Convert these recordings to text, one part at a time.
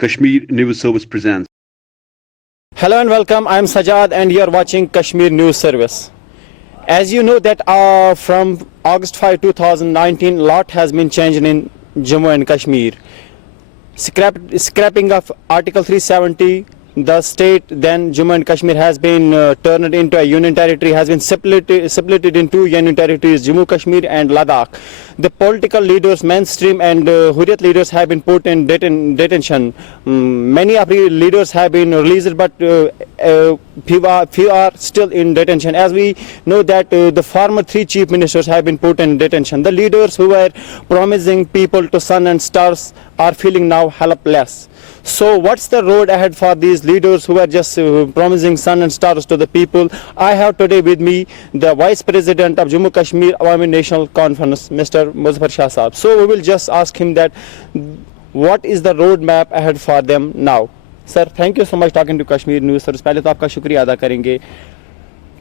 Kashmir News Service presents. Hello and welcome. I am Sajad and you are watching Kashmir News Service. As you know that from August 5, 2019, lot has been changed in Jammu and Kashmir. Scrapping of Article 370, the state then Jammu and Kashmir has been turned into a union territory, has been split into union territories, Jammu Kashmir and Ladakh. The political leaders, mainstream and Hurriyat leaders have been put in detention. Many of the leaders have been released, but few are still in detention. As we know that the former 3 chief ministers have been put in detention. The leaders who were promising people to sun and stars are feeling now helpless. So what's the road ahead for these leaders who are just promising sun and stars to the people? I have today with me the Vice President of Jammu Kashmir Awami National Conference, Mr. Muzaffar Shah Saab. So we will just ask him that what is the road map ahead for them now. Sir, thank you so much talking to Kashmir News Service. पहले तो आपका शुक्रिया अदा करेंगे.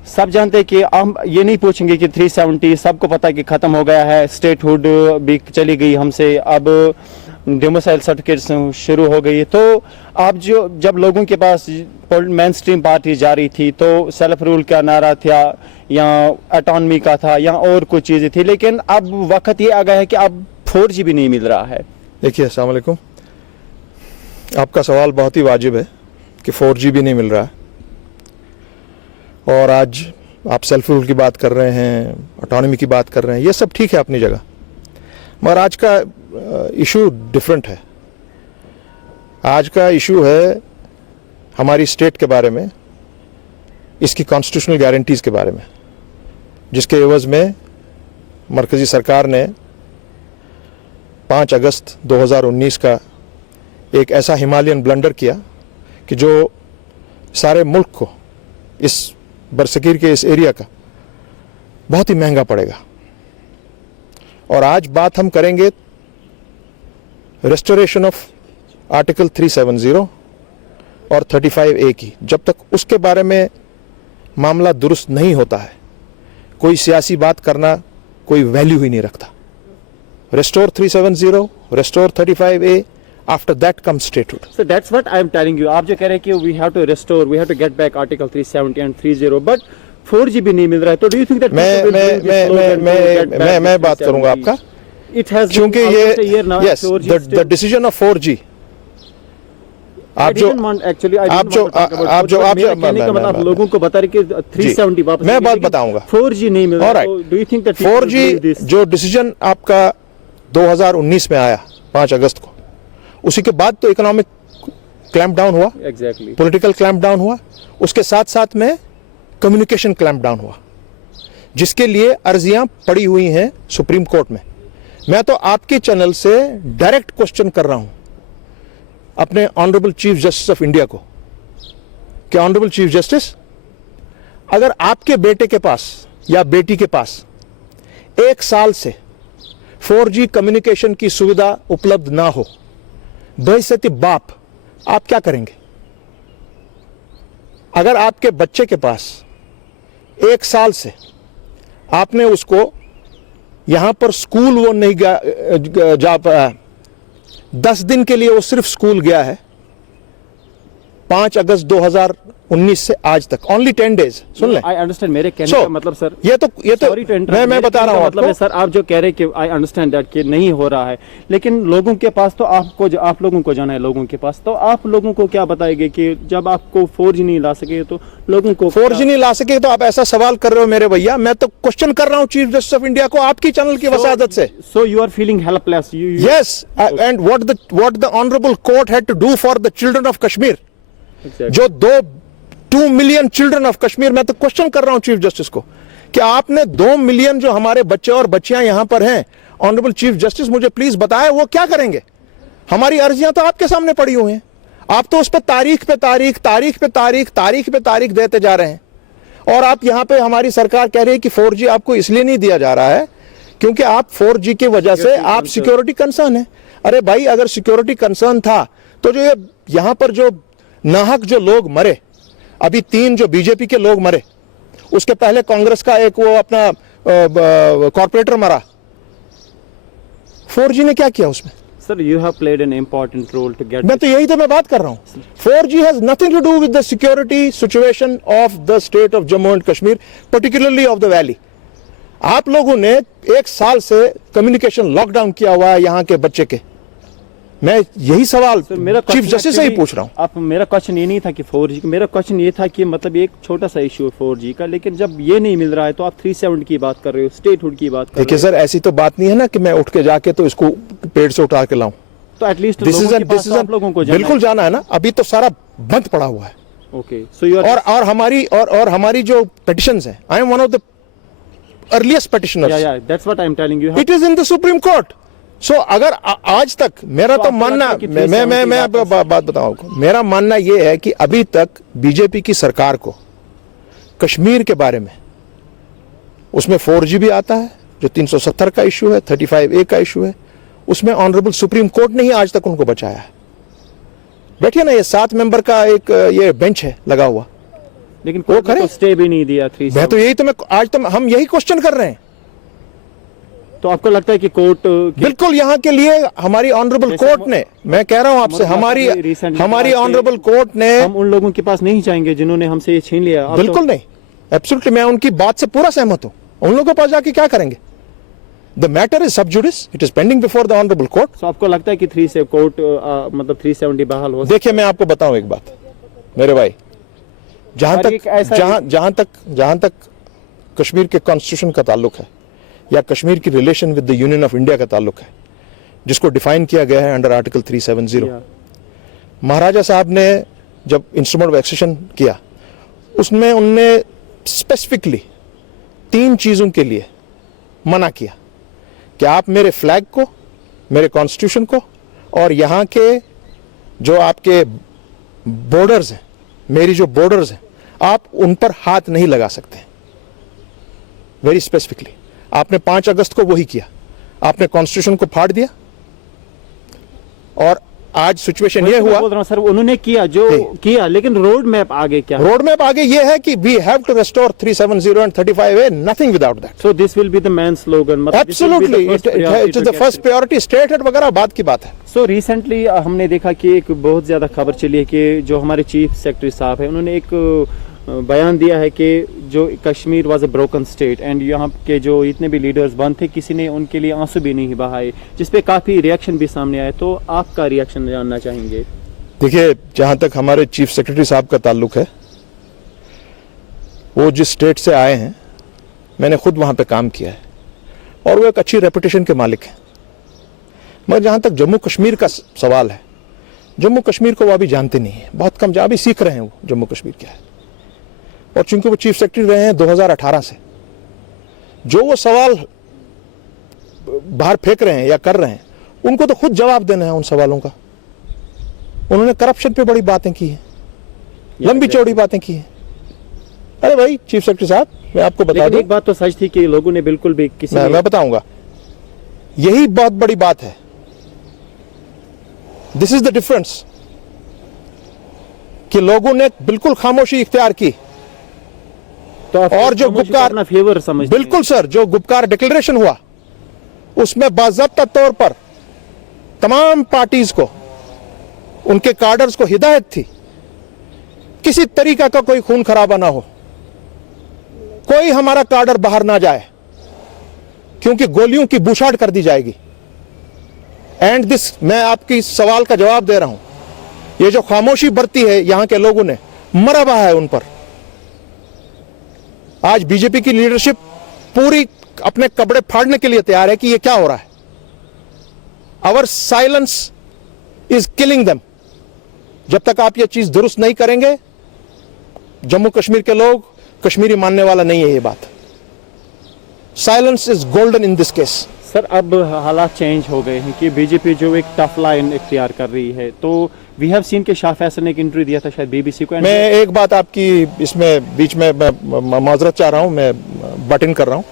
सब जानते हैं कि हम ये नहीं पूछेंगे कि 370 सबको पता है कि ख़त्म हो गया है, स्टेटहुड भी चली गई हमसे, अब डोमिसाइल सर्टिफिकेट शुरू हो गई. तो आप जब लोगों के पास मेन स्ट्रीम पार्टी जा रही थी तो सेल्फ रूल का नारा था या ऑटोनमी का था या और कुछ चीज़ें थी, लेकिन अब वक्त ये आ गया है कि अब 4G भी नहीं मिल रहा है. देखिए, अस्सलाम वालेकुम. आपका सवाल बहुत ही वाजिब है कि 4G भी नहीं मिल रहा है, और आज आप सेल्फ रूल की बात कर रहे हैं, ऑटोनॉमी की बात कर रहे हैं, ये सब ठीक है अपनी जगह, मगर आज का इशू डिफरेंट है. आज का इशू है हमारी स्टेट के बारे में, इसकी कॉन्स्टिट्यूशनल गारंटीज़ के बारे में, जिसके एवज़ में मरकज़ी सरकार ने 5 अगस्त 2019 का एक ऐसा हिमालयन ब्लंडर किया कि जो सारे मुल्क को, इस बरसगीर के इस एरिया का बहुत ही महंगा पड़ेगा. और आज बात हम करेंगे रेस्टोरेशन ऑफ आर्टिकल 370 और 35A की. जब तक उसके बारे में मामला दुरुस्त नहीं होता है, कोई सियासी बात करना कोई वैल्यू ही नहीं रखता. Restore 370, restore 35A, after that comes statehood. So that's what I am telling you. आप जो कह रहे हैं कि we have to restore, we have to get back Article 370 and 30, but 4G भी नहीं मिल रहा है. तो do you think that मैं बात करूंगा आपका, it has क्योंकि ये yes, the decision of 4G, आप जो लोगों को बता रहे कि 370 वापस, मैं बात बताऊंगा, 4G नहीं मिल रहा है. Do you think that 4G जो डिसीजन आपका 2019 में आया 5 अगस्त को, उसी के बाद तो इकोनॉमिक क्लैंप डाउन हुआ, एग्जैक्टली, पॉलिटिकल क्लैंप डाउन हुआ, उसके साथ साथ में कम्युनिकेशन क्लैंप डाउन हुआ, जिसके लिए अर्जियां पड़ी हुई हैं सुप्रीम कोर्ट में. मैं तो आपके चैनल से डायरेक्ट क्वेश्चन कर रहा हूं अपने honourable chief justice of India को कि ऑनरेबल चीफ जस्टिस, अगर आपके बेटे के पास या बेटी के पास 1 साल से 4G कम्युनिकेशन की सुविधा उपलब्ध ना हो, बहिस्सती बाप, आप क्या करेंगे? अगर आपके बच्चे के पास 1 साल से आपने उसको यहां पर स्कूल वो नहीं जा पाया, 10 दिन के लिए वो सिर्फ स्कूल गया है 5 अगस्त 2019 से आज तक, ओनली 10 डेज. सुन लें, आई अंडरस्टैंड. मेरे कहने का मतलब सर, ये तो मैं बता रहा हूं मतलब है सर, आप जो कह रहे हैं कि आई अंडरस्टैंड दैट कि नहीं हो रहा है, लेकिन लोगों के पास तो आप लोगों को जाना है, लोगों के पास तो आप लोगों को क्या बताएंगे कि जब आपको 4G नहीं ला सके तो लोगों को 4G नहीं ला सके, तो आप ऐसा सवाल कर रहे हो मेरे भैया. मैं तो क्वेश्चन कर रहा हूं चीफ जस्टिस ऑफ इंडिया को आपकी चैनल की वसादत से. So you are feeling helpless? Yes, and what the honourable court had to do for the children of Kashmir, जो 2 मिलियन चिल्ड्रन ऑफ कश्मीर. मैं तो क्वेश्चन कर रहा हूं चीफ जस्टिस को कि आपने 2 मिलियन जो हमारे बच्चे और बच्चियां यहां पर हैं, ऑनरेबल चीफ जस्टिस मुझे प्लीज बताएं वो क्या करेंगे. हमारी अर्जियां तो आपके सामने पड़ी हुई हैं, आप तो उस पर तारीख पे तारीख देते जा रहे हैं, और आप यहां पे हमारी सरकार कह रही है कि 4G आपको इसलिए नहीं दिया जा रहा है क्योंकि आप 4G की वजह से आप सिक्योरिटी कंसर्न है. अरे भाई, अगर सिक्योरिटी कंसर्न था तो जो यहां पर जो नाहक जो लोग मरे, अभी 3 जो बीजेपी के लोग मरे, उसके पहले कांग्रेस का एक वो अपना कॉर्पोरेटर मरा, 4G ने क्या किया उसमें? Sir, you have played an important role to get. मैं तो यही तो मैं बात कर रहा हूँ. 4G has nothing to do with the security situation of the state of Jammu and Kashmir, particularly of the valley. आप लोगों ने एक साल से कम्युनिकेशन लॉकडाउन किया हुआ है यहाँ के बच्चे के. मैं यही सवाल चीफ जस्टिस से ही पूछ रहा हूँ. आप मेरा क्वेश्चन ये नहीं था कि 4G, मेरा क्वेश्चन ये था कि मतलब एक छोटा सा इशू है 4G का, लेकिन जब ये नहीं मिल रहा है तो आप 370 की बात कर रहे हो, स्टेटहुड की बात कर रहे हो. देखिए सर, ऐसी तो बात नहीं है ना कि मैं उठ के जाके तो इसको पेड़ से उठा के लाऊं. तो एटलीस्ट लोगों को बिल्कुल जाना है ना. अभी तो सारा बंद पड़ा हुआ है. ओके, सो यू आर और हमारी जो पिटिशंस हैं, I am one of the earliest petitioners. या that's what I am telling you. It is in the Supreme Court. So अगर आज तक मेरा तो मानना, मैं आपको बात बताऊं, मेरा मानना यह है कि अभी तक बीजेपी की सरकार को कश्मीर के बारे में, उसमें 4G भी आता है जो 370 का इशू है, 35A का इशू है, उसमें ऑनरेबल सुप्रीम कोर्ट ने ही आज तक उनको बचाया है. बैठिए ना, ये 7 मेंबर का एक ये बेंच है लगा हुआ, लेकिन कोर्ट ने तो स्टे भी नहीं दिया. मैं तो यही तो आज तो हम यही क्वेश्चन कर रहे हैं. तो आपको लगता है कि कोर्ट बिल्कुल यहाँ के लिए हमारी ऑनरेबल कोर्ट ने, मैं कह रहा हूँ आपसे, हमारी ऑनरेबल कोर्ट ने, हम उन लोगों के पास नहीं जाएंगे जिन्होंने हमसे ये छीन लिया. बिल्कुल नहीं, एब्सोल्युटली, मैं उनकी बात से पूरा सहमत हूँ. उन लोगों के पास जाके क्या करेंगे? द मैटर इज सब जुडिस, it is pending before the honourable court. तो आपको लगता है कि 370 बहाल हो? देखिए, मैं आपको बताऊं एक बात मेरे भाई, जहां तक कश्मीर के कॉन्स्टिट्यूशन का ताल्लुक है या कश्मीर की relation with the union of India का ताल्लुक है, जिसको डिफाइन किया गया है अंडर आर्टिकल 370, महाराजा साहब ने जब इंस्ट्रूमेंट ऑफ एक्सेशन किया, उसमें उनने स्पेसिफिकली 3 चीजों के लिए मना किया कि आप मेरे फ्लैग को, मेरे कॉन्स्टिट्यूशन को और यहाँ के जो आपके बॉर्डर्स हैं, मेरी जो बॉर्डर्स हैं, आप उन पर हाथ नहीं लगा सकते. वेरी स्पेसिफिकली आपने 5 अगस्त को वही किया. आपने कॉन्स्टिट्यूशन को फाड़ दिया और आज सिचुएशन ये हुआ. बोल रहा हूं सर, उन्होंने किया जो किया, लेकिन रोड मैप आगे क्या? रोड मैप आगे ये है कि we have to restore 370 and 35A, nothing without that. So this will be the main slogan. Absolutely, it is the first priority. State head वगैरह बात की बात है. सो रिसेंटली हमने देखा कि एक बहुत ज्यादा खबर चली है कि जो हमारे चीफ सेक्रेटरी साहब है, उन्होंने एक बयान दिया है कि जो Kashmir was a broken state and यहाँ के जो इतने भी लीडर्स बंद थे, किसी ने उनके लिए आंसू भी नहीं बहाए, जिस पे काफ़ी रिएक्शन भी सामने आए. तो आपका रिएक्शन जानना चाहेंगे. देखिए, जहाँ तक हमारे चीफ सेक्रेटरी साहब का ताल्लुक है, वो जिस स्टेट से आए हैं, मैंने खुद वहाँ पे काम किया है और वो एक अच्छी रेपुटेशन के मालिक हैं. मगर जहाँ तक जम्मू कश्मीर का सवाल है, जम्मू कश्मीर को वो अभी जानते नहीं है, बहुत कम अभी सीख रहे हैं वो जम्मू कश्मीर क्या है. और चूंकि वो चीफ सेक्रेटरी रहे हैं 2018 से, जो वो सवाल बाहर फेंक रहे हैं या कर रहे हैं, उनको तो खुद जवाब देना है उन सवालों का. उन्होंने करप्शन पे बड़ी बातें की हैं, लंबी चौड़ी बातें की हैं. अरे भाई चीफ सेक्रेटरी साहब, मैं आपको बता दूं, एक बात तो सच थी कि लोगों ने बिल्कुल भी मैं बताऊंगा, यही बहुत बड़ी बात है. दिस इज द डिफरेंस कि लोगों ने बिल्कुल खामोशी इख्तियार की. तो और जो गुपकार फेवर समझ, बिल्कुल सर, जो गुपकार डिक्लेरेशन हुआ, उसमें बाज़ाब्ता तौर पर तमाम पार्टीज को, उनके कार्डर्स को हिदायत थी किसी तरीका का कोई खून खराबा ना हो, कोई हमारा कार्डर बाहर ना जाए, क्योंकि गोलियों की बूछाड़ कर दी जाएगी. एंड दिस, मैं आपकी सवाल का जवाब दे रहा हूं, ये जो खामोशी बरती है यहां के लोगों ने, मरहबा है उन पर. आज बीजेपी की लीडरशिप पूरी अपने कपड़े फाड़ने के लिए तैयार है कि ये क्या हो रहा है. Our silence is killing them. जब तक आप ये चीज दुरुस्त नहीं करेंगे, जम्मू कश्मीर के लोग, कश्मीरी मानने वाला नहीं है ये बात. Silence is golden in this case. Sir, अब हालात चेंज हो गए हैं कि बीजेपी जो एक टफ लाइन इख्तियार कर रही है. तो वी हैव सीन के शाह फैसल ने एक इंटरव्यू दिया था शायद बीबीसी को. मैं एक बात आपकी इसमें बीच में मैं माजरत चाह रहा हूं, मैं बट इन कर रहा हूं.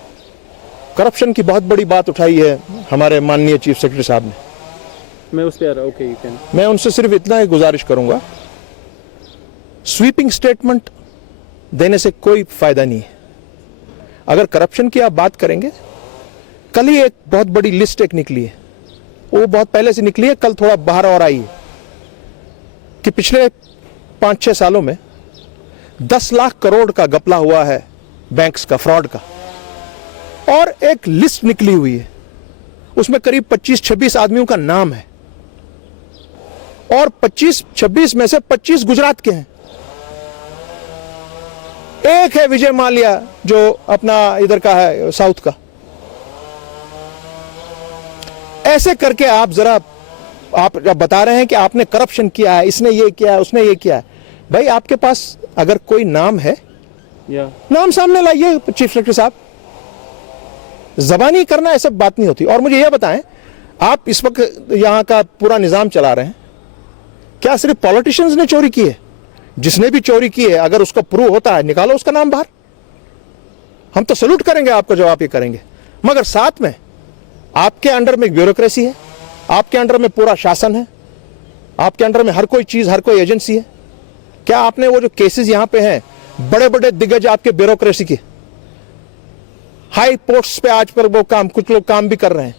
करप्शन की बहुत बड़ी बात उठाई है हमारे माननीय चीफ सेक्रेटरी साहब ने. मैं उस पर ओके, मैं उनसे सिर्फ इतना ही गुजारिश करूंगा, स्वीपिंग स्टेटमेंट देने से कोई फायदा नहीं है. अगर करप्शन की आप बात करेंगे, कल ही एक बहुत बड़ी लिस्ट एक निकली है, वो बहुत पहले से निकली है, कल थोड़ा बाहर और आई है कि पिछले 5-6 सालों में 10 लाख करोड़ का घपला हुआ है बैंक्स का, फ्रॉड का, और एक लिस्ट निकली हुई है, उसमें करीब 25-26 आदमियों का नाम है, और 25-26 में से 25 गुजरात के हैं। एक है विजय माल्या जो अपना इधर का है, साउथ का। ऐसे करके आप बता रहे हैं कि आपने करप्शन किया है, इसने ये किया है, उसने ये किया है। भाई आपके पास अगर कोई नाम है, नाम सामने लाइए चीफ सेक्रेटरी साहब। जबानी करना ऐसा बात नहीं होती। और मुझे यह बताएं, आप इस वक्त यहां का पूरा निजाम चला रहे हैं, क्या सिर्फ पॉलिटिशियंस ने चोरी की है? जिसने भी चोरी की है, अगर उसका प्रूव होता है, निकालो उसका नाम बाहर। हम तो सैल्यूट करेंगे आपको जब आप ये करेंगे, मगर साथ में आपके अंडर में ब्यूरोक्रेसी है, आपके अंडर में पूरा शासन है, आपके अंडर में हर कोई चीज, हर कोई एजेंसी है। क्या आपने वो जो केसेस यहां पे हैं, बड़े बड़े दिग्गज आपके ब्यूरोक्रेसी के हाई पोस्ट पे आज पर वो काम, कुछ लोग काम भी कर रहे हैं,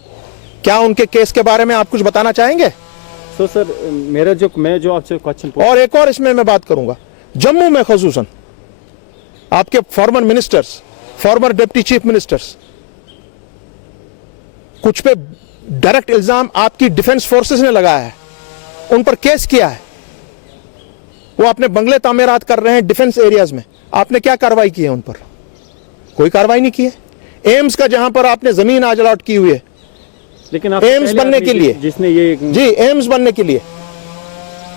क्या उनके केस के बारे में आप कुछ बताना चाहेंगे? तो सर मैं जो आपसे क्वेश्चन और एक और इसमें मैं बात करूंगा, जम्मू में खसूसन आपके farmer ministers, farmer deputy chief ministers, कुछ पे डायरेक्ट इल्जाम आपकी डिफेंस फोर्सेस ने लगाया है, उन पर केस किया है, वो अपने बंगले तामीरात कर रहे हैं डिफेंस एरियाज में। आपने क्या कार्रवाई की है उन पर? कोई कार्रवाई नहीं की है। एम्स का जहां पर आपने जमीन आज अलॉट की हुई है, लेकिन एम्स बनने के लिए, जिसने ये जी एम्स बनने के लिए,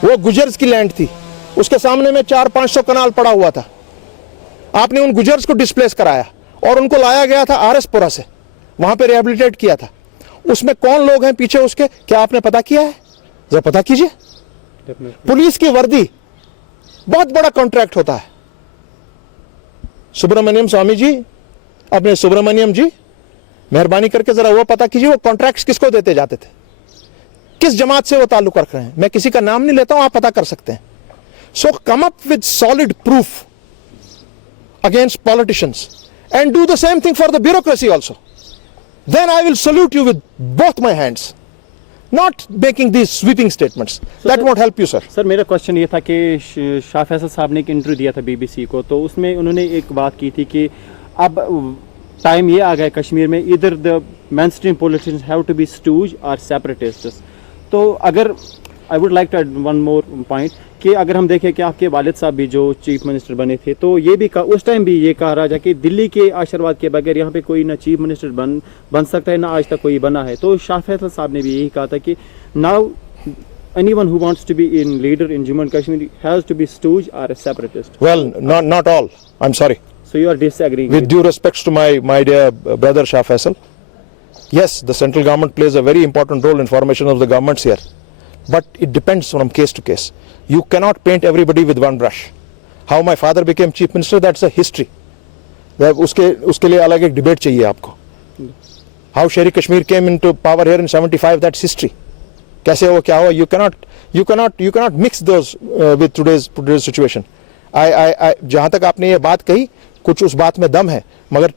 वो गुजर्स की लैंड थी, उसके सामने में 400-500 कनाल पड़ा हुआ था। आपने उन गुजर्स को डिस्प्लेस कराया और उनको लाया गया था आरएसपुरा से, वहां पे रिहेबिलिटेट किया था। उसमें कौन लोग हैं पीछे उसके, क्या आपने पता किया है? जरा पता कीजिए। पुलिस की वर्दी बहुत बड़ा कॉन्ट्रैक्ट होता है। सुब्रमण्यम स्वामी जी, अपने सुब्रमण्यम जी, मेहरबानी करके जरा वो पता कीजिए वो कॉन्ट्रैक्ट्स किसको देते जाते थे, किस जमात से वो ताल्लुक रख रहे हैं। मैं किसी का नाम नहीं लेता हूं, आप पता कर सकते हैं। So come up with solid proof against politicians and do the same thing for the bureaucracy also, then I will salute you with both my hands, not making these sweeping statements. That won't help you, sir. Sir मेरा question ये था कि शाह फैसल साहब ने एक interview दिया था BBC को, तो उसमें उन्होंने एक बात की थी कि अब टाइम ये आ गया कश्मीर में, इधर the mainstream politicians have to be stooges और सेपरेटिस्ट्स। तो अगर I would like to add one more point कि अगर हम देखें कि आपके वालिद साहब भी जो चीफ मिनिस्टर बने थे, तो ये भी उस टाइम भी ये कहा रहा कि दिल्ली के आशीर्वाद के बगैर यहाँ पे कोई ना चीफ मिनिस्टर बन सकता है, ना आज तक कोई बना है। तो शाह फैसल साहब ने भी यही कहा था कि now anyone who wants to be in leader in Jammu and Kashmir has to be stooge or a separatist. Well, not all. I'm sorry. So you are disagreeing with due respects to my dear brother Shah Faisal. Yes, the central government plays a very important role in formation of the governments here, but it depends from case to case. You cannot paint everybody with one brush. How my father became chief minister, that's a history. उसके लिए अलग एक debate चाहिए आपको. How Sher-e Kashmir came into power here in 75, that's history. कैसे हो, क्या हो, you cannot mix those with today's situation. जहां तक आपने ये बात कही, कुछ उस बात में दम है, मगर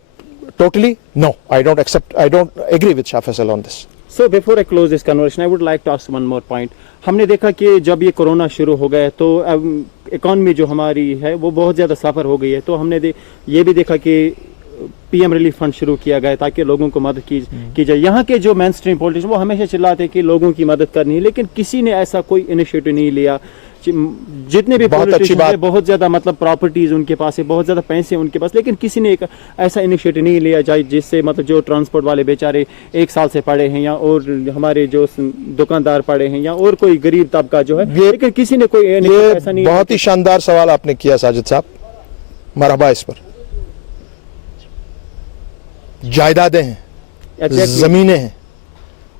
totally no, I don't agree with Shah Faisal on this. So before I close this conversation, I would like to ask one more point. हमने देखा कि जब ये कोरोना शुरू हो गया तो इकॉनमी जो हमारी है वो बहुत ज़्यादा सफ़र हो गई है, तो हमने ये भी देखा कि पीएम रिलीफ फंड शुरू किया गया ताकि लोगों को मदद की जाए। यहाँ के जो मेन स्ट्रीम पॉलिटिशियन वो हमेशा चिल्लाते हैं कि लोगों की मदद करनी है, लेकिन किसी ने ऐसा कोई इनिशिएटिव नहीं लिया। जितने भी पॉलिटिशियन हैं, बहुत ज़्यादा मतलब प्रॉपर्टीज उनके पास है, बहुत ज़्यादा पैसे उनके पास, लेकिन किसी ने एक ऐसा इनिशिएटिव नहीं लिया जाए जिससे मतलब जो ट्रांसपोर्ट वाले बेचारे 1 साल से पड़े हैं, या और हमारे जो दुकानदार पड़े हैं, या और कोई गरीब तबका जो है, लेकिन किसी ने कोई ऐसा नहीं। बहुत ही शानदार सवाल आपने किया साजिद साहब, मरहबा इस पर। जायदादें हैं, जमीनें हैं,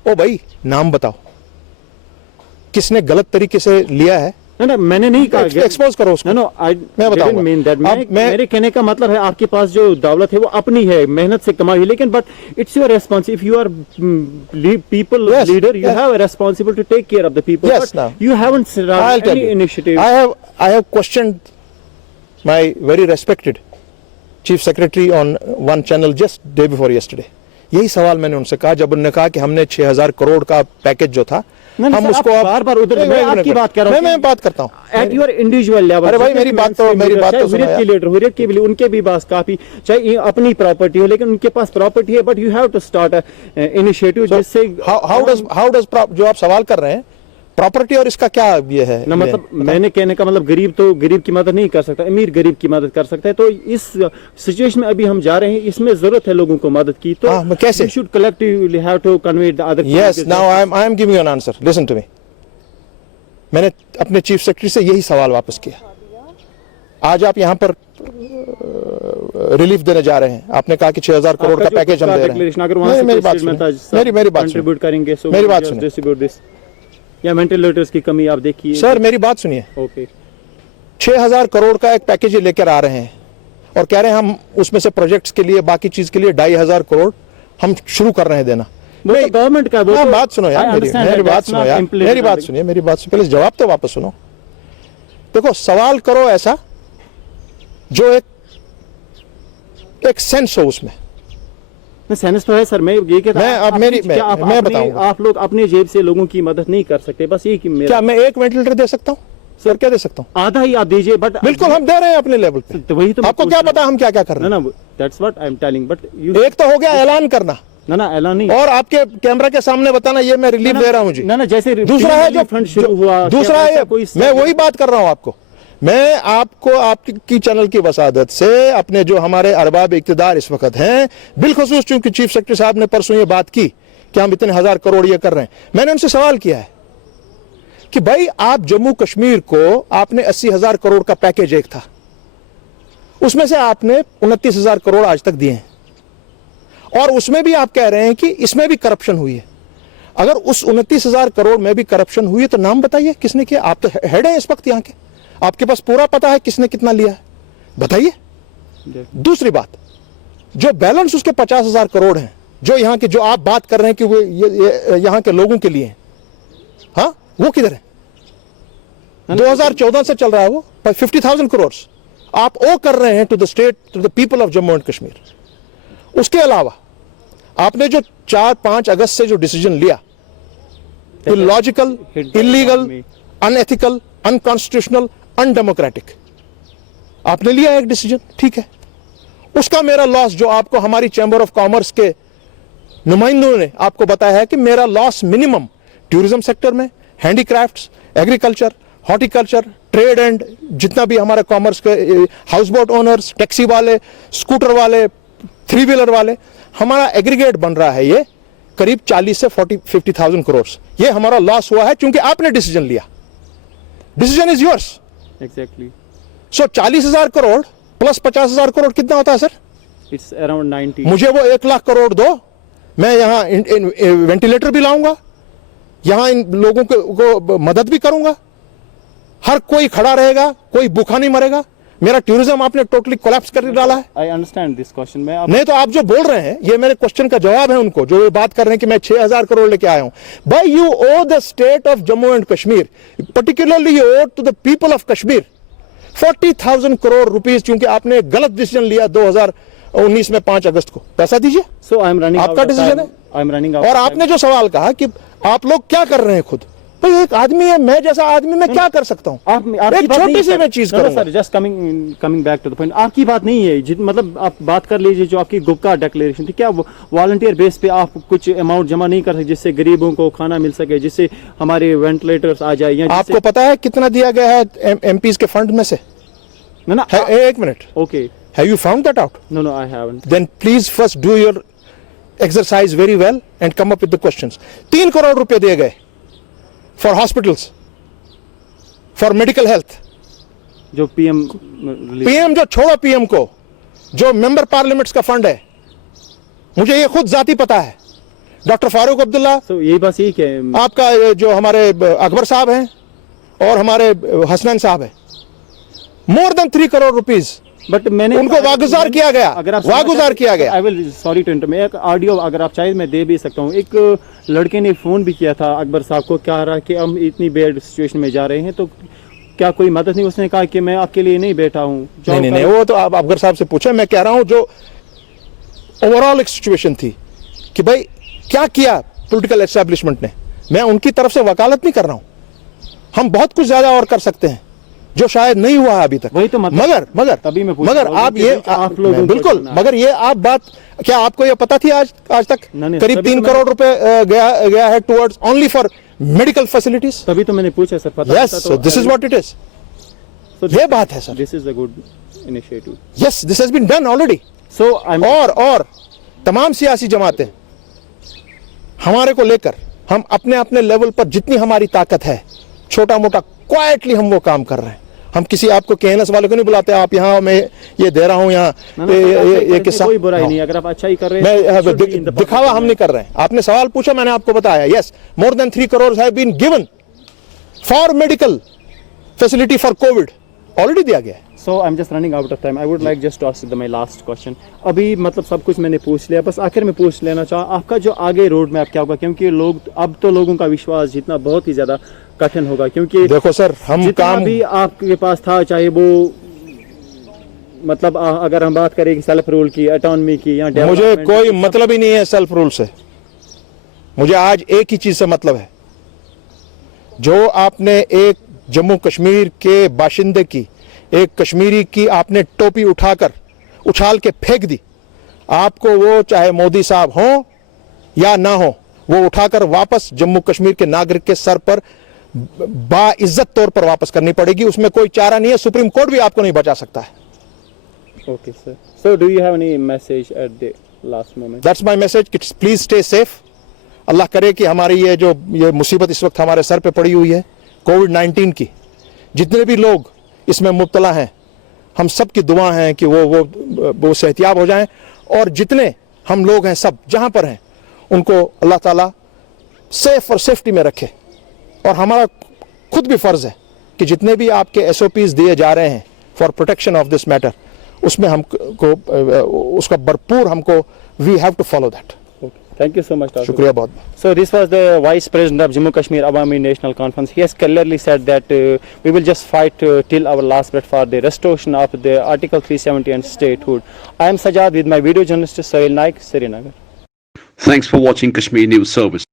ओ भाई नाम बताओ किसने गलत तरीके से लिया है। ना मैंने नहीं कहा, एक्सपोज करो उसको। मैं बताऊंगा। मेरे कहने का मतलब है आपके पास जो दौलत है वो अपनी है, मेहनत से कमाई है, लेकिन but it's your responsibility, if you are people leader, you have a responsibility to take care of the people, but you haven't started any initiative. I have questioned my very respected chief secretary on one channel just day before yesterday. यही सवाल मैंने उनसे कहा जब उन्होंने कहा कि हमने 6000 करोड़ का पैकेज जो था हम उसको बार-बार उधर मैं आपकी बात कर रहा हूं, मैं बात करता हूं एट योर इंडिविजुअल लेवल। अरे भाई मेरी बात तो हुर्रियत के लीडर, हुर्रियत के भी उनके भी पास काफी, चाहे अपनी प्रॉपर्टी हो लेकिन उनके पास प्रॉपर्टी है, but you have to start initiative जिससे हाउ डज जो आप सवाल कर रहे हैं प्रॉपर्टी और इसका क्या ये है ना, मतलब मैंने कहने का मतलब गरीब तो गरीब की मदद नहीं कर सकता, अमीर गरीब की मदद कर सकता है। तो इस सिचुएशन में अभी हम जा रहे हैं, इसमें जरूरत है लोगों को मदद की, तो कैसे should collectively have to convey the other. Yes, now I am giving an answer, listen to me. मैंने अपने चीफ सेक्रेटरी से यही सवाल वापस किया। आज आप यहाँ पर रिलीफ देने जा रहे हैं, आपने कहा कि 6000 करोड़ का पैकेज हम दे रहे हैं। मेरी बात सुनिए, मेरी बात सुनिए, या वेंटिलेटर्स की कमी आप देखिए सर, मेरी बात सुनिए। ओके, 6000 करोड़ का एक पैकेज लेकर आ रहे हैं और कह रहे हैं हम उसमें से प्रोजेक्ट्स के लिए बाकी चीज के लिए 2500 करोड़ हम शुरू कर रहे हैं देना। गवर्नमेंट का बात सुनो यार, मेरी बात सुनो यार, मेरी बात सुनिए, मेरी बात सुनिए, पहले जवाब तो वापस सुनो। देखो, सवाल करो ऐसा जो एक सेंस हो उसमें। सेंस तो है सर, मैं ये कहता हूं, मैं बताऊंगा, आप लोग अपने जेब से लोगों की मदद नहीं कर सकते, बस ये कि क्या मैं एक वेंटिलेटर दे सकता हूं सर? क्या दे सकता हूं? आधा ही आप दीजिए, बट बिल्कुल हम दे रहे हैं अपने लेवल पे। तो वही तो आपको क्या पता हम क्या क्या कर रहे हैं? ना, that's what I am telling, but एक तो हो गया ऐलान करना, ना ऐलान नहीं, और आपके कैमरा के सामने बताना ये मैं रिलीफ दे रहा हूं जी। ना जैसे दूसरा है जो फंड शुरू हुआ, दूसरा है, मैं वही बात कर रहा हूं आपको। मैं आपको आपकी चैनल की वसादत से अपने जो हमारे अरबाब इक्तिदार इस वक्त हैं, बिलखुसूस चूंकि चीफ सेक्रेटरी साहब ने परसों ये बात की कि हम इतने 1000 करोड़ ये कर रहे हैं, मैंने उनसे सवाल किया है कि भाई आप जम्मू कश्मीर को आपने 80,000 करोड़ का पैकेज एक था, उसमें से आपने 29,000 करोड़ आज तक दिए हैं, और उसमें भी आप कह रहे हैं कि इसमें भी करप्शन हुई है। अगर उस 29,000 करोड़ में भी करप्शन हुई है तो नाम बताइए किसने किया? आप तो हेड हैं इस वक्त यहाँ के, आपके पास पूरा पता है किसने कितना लिया है, बताइए। दूसरी बात, जो बैलेंस उसके 50,000 करोड़ हैं जो यहाँ के, जो आप बात कर रहे हैं कि वो यहाँ के लोगों के लिए हैं, हाँ, वो किधर है? 2014 से चल रहा है वो 50,000 करोड़ आप ओ कर रहे हैं to the state, to the people of Jammu and Kashmir. उसके अलावा आपने जो 4-5 अगस्त से जो डिसीजन लिया, illogical, illegal, unethical, unconstitutional, undemocratic, आपने लिया एक डिसीजन, ठीक है। उसका मेरा लॉस जो आपको हमारी चैंबर ऑफ कॉमर्स के नुमाइंदों ने आपको बताया है कि मेरा लॉस मिनिमम टूरिज्म सेक्टर में, handicrafts, agriculture, horticulture, trade and जितना भी हमारे कॉमर्स के हाउस बोट ओनर्स, टैक्सी वाले, स्कूटर वाले, 3 व्हीलर वाले, हमारा एग्रीगेट बन रहा है ये करीब 40 से 50,000 करोड़। ये हमारा लॉस हुआ है क्योंकि आपने डिसीजन लिया। Decision is yours. Exactly. So 40,000 crore plus 50,000 crore कितना होता है सर? It's around 90। मुझे वो 1 लाख करोड़ दो, मैं यहाँ वेंटिलेटर भी लाऊंगा, यहाँ इन लोगों को मदद भी करूंगा, हर कोई खड़ा रहेगा, कोई भूखा नहीं मरेगा। मेरा टूरिज्म आपने टोटली कोलैप्स कर डाला है। I understand this question. नहीं तो आप जो बोल रहे हैं ये मेरे क्वेश्चन का जवाब है उनको, जो ये बात कर रहे हैं कि मैं 6000 करोड़ लेके आया हूं। By you owe the state of Jammu and Kashmir, particularly you owe to the people of Kashmir 40,000 crore rupees, क्योंकि आपने गलत डिसीजन लिया 2019 में 5 अगस्त को। पैसा दीजिए। सो आई एम रनिंग, आपका डिसीजन है। I am running. और आपने जो सवाल कहा कि आप लोग क्या कर रहे हैं खुद, भाई एक आदमी है, मैं जैसा आदमी मैं क्या कर सकता हूँ? एक छोटी सी मैं चीज करूंगा। Sir just coming back to the point, आपकी बात नहीं है, मतलब आप बात कर लीजिए जो आपकी गुप्ता डिक्लेरेशन थी, क्या वॉलंटियर बेस पे आप कुछ अमाउंट जमा नहीं कर सकते जिससे गरीबों को खाना मिल सके, जिससे हमारे वेंटिलेटर्स आ जाए? या आपको पता है कितना दिया गया है एमपीज के फंड में से? ना, एक minute. Okay, have you found that out? No I haven't. Then please first do your exercise very well and come up with the questions. 3 crore रुपए दिए गए for hospitals, for medical health. जो PM जो छोड़ो पीएम को, जो member parliaments का fund है, मुझे ये खुद जाती पता है। डॉक्टर फारूक अब्दुल्ला, तो यही बस यही क्या आपका जो हमारे अकबर साहब हैं और हमारे हसनैन साहब हैं, मोर देन 3 करोड़ रुपीज, बट मैंने उनको वागुजार किया गया। अगर आप वागुजार किया गया। I will sorry to interrupt, मैं एक ऑडियो अगर आप चाहे मैं दे भी सकता हूँ। एक लड़के ने फोन भी किया था अकबर साहब को, कह रहा कि हम इतनी बैड सिचुएशन में जा रहे हैं, तो क्या कोई मदद नहीं? उसने कहा कि मैं आपके लिए नहीं बैठा हूँ। नहीं, वो तो आप अकबर साहब से पूछे। मैं कह रहा हूँ जो ओवरऑल एक सिचुएशन थी कि भाई क्या किया पॉलिटिकल एस्टैब्लिशमेंट ने, मैं उनकी तरफ से वकालत नहीं कर रहा हूं, हम बहुत कुछ ज्यादा और कर सकते हैं जो शायद नहीं हुआ है अभी तक। वही तो मतलब, तभी मैं पूछ मगर रहा हूं आप कि ये आप लोगों को बिल्कुल, चुना। मगर ये आप बात, क्या आपको ये पता थी आज तक नहीं, करीब तभी 3 तो करोड़ रुपए गया है towards only for medical facilities? तभी तो मैंने पूछा सर, पता yes, so this is what it is. ये बात है sir, this is a good initiative. Yes, this has been done already. So I और तमाम सियासी जमातें हमारे को लेकर, हम अपने अपने लेवल पर जितनी हमारी ताकत है, छोटा मोटा क्वाइटली हम वो काम कर रहे हैं। हम किसी आपको केएनएस वाले को नहीं बुलाते, आप यहाँ मैं ये दे रहा हूँ यहाँ ये किस्सा, कोई बुराई नहीं, अगर आप अच्छा ही कर रहे मैं दिखावा हम नहीं कर रहे हैं। आपने सवाल पूछा, मैंने आपको बताया। Yes, more than 3 crore have been given for medical facility for COVID, already दिया गया है। So I'm just running out of time. I would like just to ask my last question. अभी मतलब सब कुछ मैंने पूछ लिया, बस आखिर में पूछ लेना चाहा आपका जो आगे रोड मैप क्या होगा, क्योंकि लोग अब तो लोगों का विश्वास जीतना बहुत ही ज्यादा कठिन होगा, क्योंकि देखो सर, हम जितना काम भी आपके पास था, चाहे वो मतलब अगर हम बात करें कि सेल्फ रूल की, ऑटोनॉमी की या मुझे development कोई की, मतलब ही नहीं है सेल्फ रूल से। मुझे आज एक ही चीज से मतलब है, जो आपने एक जम्मू कश्मीर के बाशिंदे की, एक कश्मीरी की आपने टोपी उठाकर उछाल के फेंक दी, आपको वो चाहे मोदी साहब हो या ना हो, वो उठाकर वापस जम्मू कश्मीर के नागरिक के सर पर बाइज्जत तौर पर वापस करनी पड़ेगी। उसमें कोई चारा नहीं है, सुप्रीम कोर्ट भी आपको नहीं बचा सकता है। Okay, sir. So do you have any message at the last moment? That's my message कि प्लीज स्टे सेफ। अल्लाह करे कि हमारी ये मुसीबत इस वक्त हमारे सर पे पड़ी हुई है कोविड-19 की, जितने भी लोग इसमें मुब्तला हैं, हम सब की दुआ है कि वो सेहतियाब हो जाएं, और जितने हम लोग हैं सब जहां पर हैं उनको अल्लाह ताला सेफ और सेफ्टी में रखे। और हमारा खुद भी फर्ज है कि जितने भी आपके SOPs दिए जा रहे हैं for protection of this matter, उसमें हमको उसका भरपूर हमको we have to follow that. Thank you so much, Dr. शुक्रिया बहुत। So this was the Vice President of Jammu Kashmir Awami National Conference. He has clearly said that we will just fight till our last breath for the restoration of the Article 370 and statehood. I am Sajad with my video journalist Sahil Naik, Srinagar. Thanks for watching Kashmir News Service.